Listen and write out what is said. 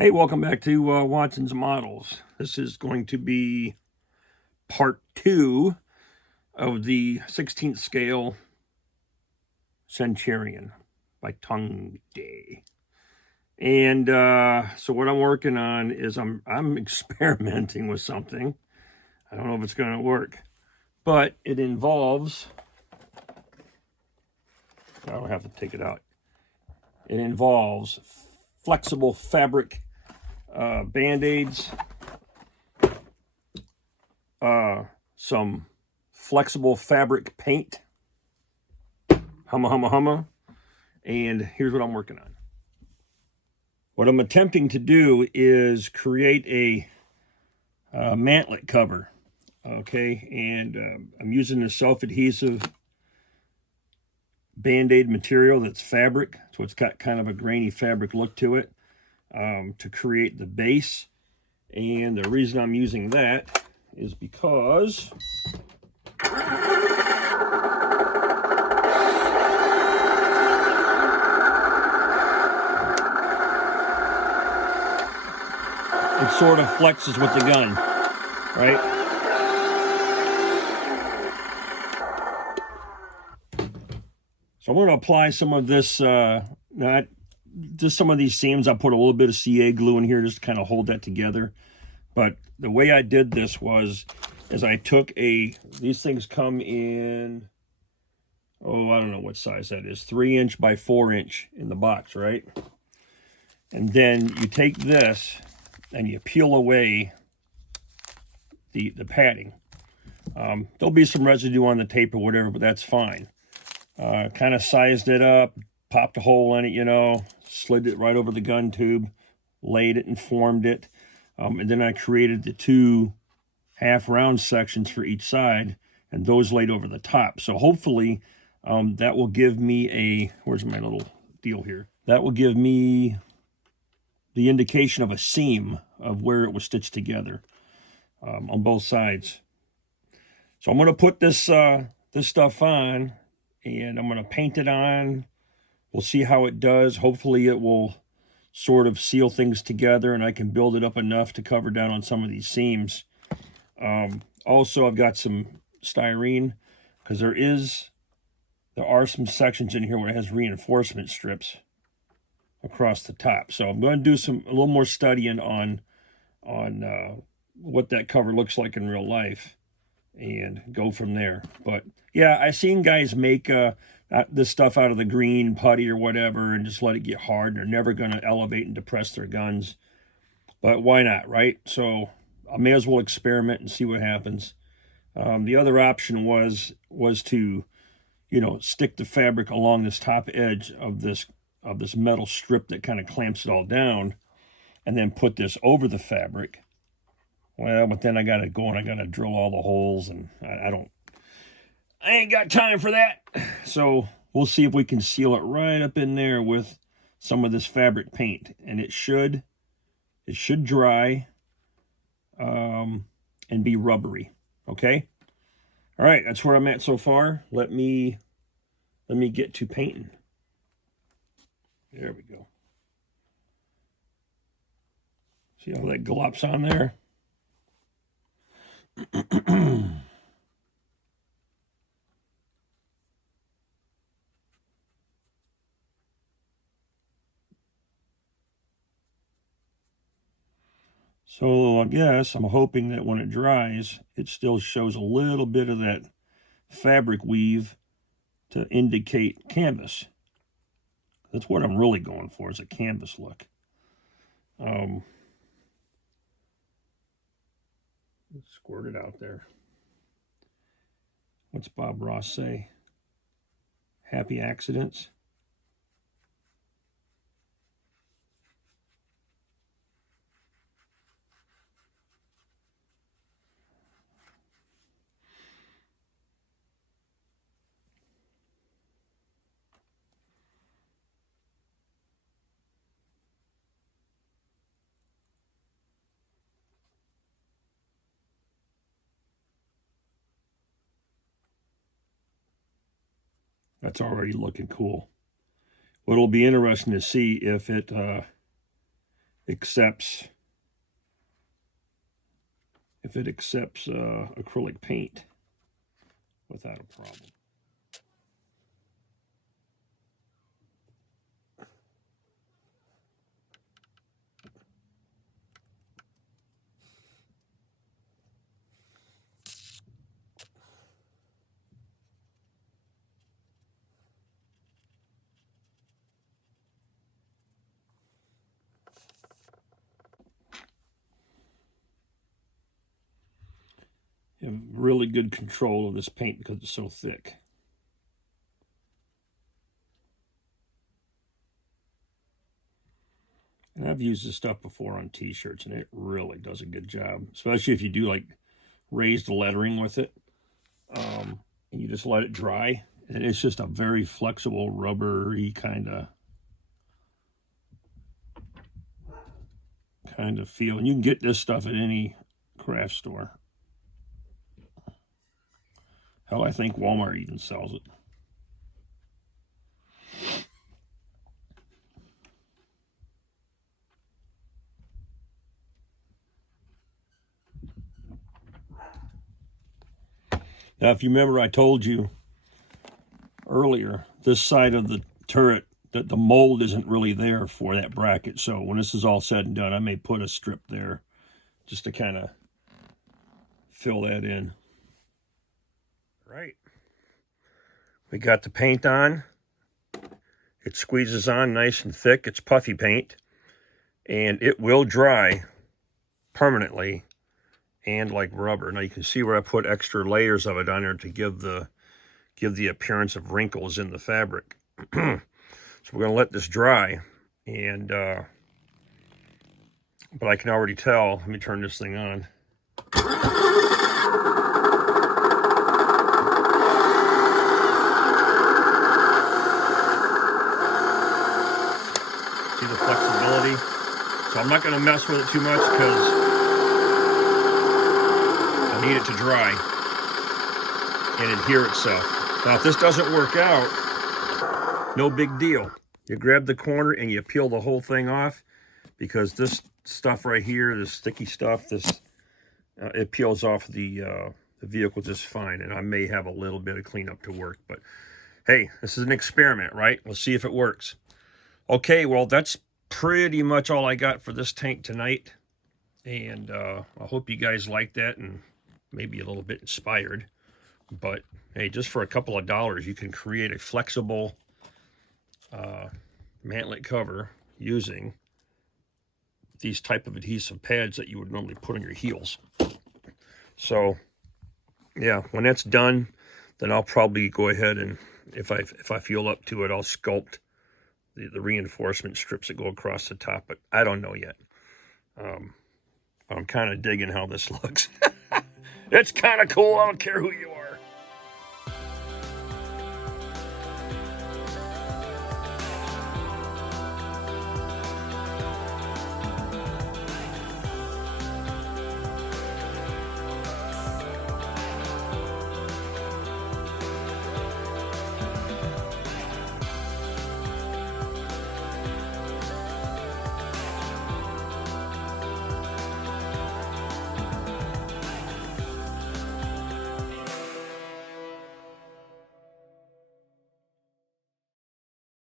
Hey, welcome back to Watson's Models. This is going to be part 2 of the 16th scale Centurion by Tongde. And so what I'm working on is I'm experimenting with something. I don't know if it's going to work, but it involves, I don't have to take it out. It involves flexible fabric Band-Aids, some flexible fabric paint, humma, and here's what I'm working on. What I'm attempting to do is create a mantlet cover, okay, and I'm using a self-adhesive Band-Aid material that's fabric, so it's got kind of a grainy fabric look to it, to create the base. And the reason I'm using that is because it sort of flexes with the gun, right? So I'm going to apply some of this, not just some of these seams. I put a little bit of CA glue in here just to kind of hold that together. But the way I did this was, as I took these things come in, I don't know what size that is, 3" by 4" in the box, right? And then you take this and you peel away the padding. There'll be some residue on the tape or whatever, but that's fine. Kind of sized it up, popped a hole in it, slid it right over the gun tube, laid it and formed it. And then I created the 2 half-round sections for each side, and those laid over the top. So hopefully that will give me where's my little deal here? That will give me the indication of a seam of where it was stitched together on both sides. So I'm going to put this stuff on, and I'm going to paint it on. We'll see how it does. Hopefully it will sort of seal things together, and I can build it up enough to cover down on some of these seams. Also, I've got some styrene, because there are some sections in here where it has reinforcement strips across the top. So I'm going to do a little more studying on what that cover looks like in real life and go from there. But yeah, I've seen guys make this stuff out of the green putty or whatever and just let it get hard. They're never going to elevate and depress their guns, but why not, right? So I may as well experiment and see what happens. The other option was to, stick the fabric along this top edge of this metal strip that kind of clamps it all down, and then put this over the fabric. Well, but then I got to go and I got to drill all the holes, and I ain't got time for that. So we'll see if we can seal it right up in there with some of this fabric paint, and it should dry and be rubbery. Okay. All right, that's where I'm at so far. Let me get to painting. There we go. See how that glops on there? So I guess I'm hoping that when it dries, it still shows a little bit of that fabric weave to indicate canvas. That's what I'm really going for, is a canvas look. Let's squirt it out there. What's Bob Ross say? Happy accidents. That's already looking cool. What'll be interesting to see if accepts acrylic paint without a problem. You have really good control of this paint because it's so thick. And I've used this stuff before on t-shirts, and it really does a good job, especially if you do like raised lettering with it. And you just let it dry, and it's just a very flexible, rubbery kind of feel. And you can get this stuff at any craft store. Hell, I think Walmart even sells it. Now, if you remember, I told you earlier, this side of the turret, that the mold isn't really there for that bracket. So when this is all said and done, I may put a strip there just to kind of fill that in. Right. We got the paint on. It squeezes on nice and thick. It's puffy paint. And it will dry permanently and like rubber. Now you can see where I put extra layers of it on there to give the appearance of wrinkles in the fabric. So we're going to let this dry, and but I can already tell. Let me turn this thing on. See the flexibility? So I'm not going to mess with it too much because I need it to dry and adhere itself. Now, if this doesn't work out, no big deal. You grab the corner and you peel the whole thing off, because this stuff right here, this sticky stuff, it peels off the vehicle just fine. And I may have a little bit of cleanup to work, but hey, this is an experiment, right? We'll see if it works. Okay, well, that's pretty much all I got for this tank tonight. And I hope you guys like that and maybe a little bit inspired. But hey, just for a couple of dollars, you can create a flexible mantlet cover using these type of adhesive pads that you would normally put on your heels. So yeah, when that's done, then I'll probably go ahead and if I feel up to it, I'll sculpt the reinforcement strips that go across the top, but I don't know yet. I'm kind of digging how this looks. It's kind of cool. I don't care who you are.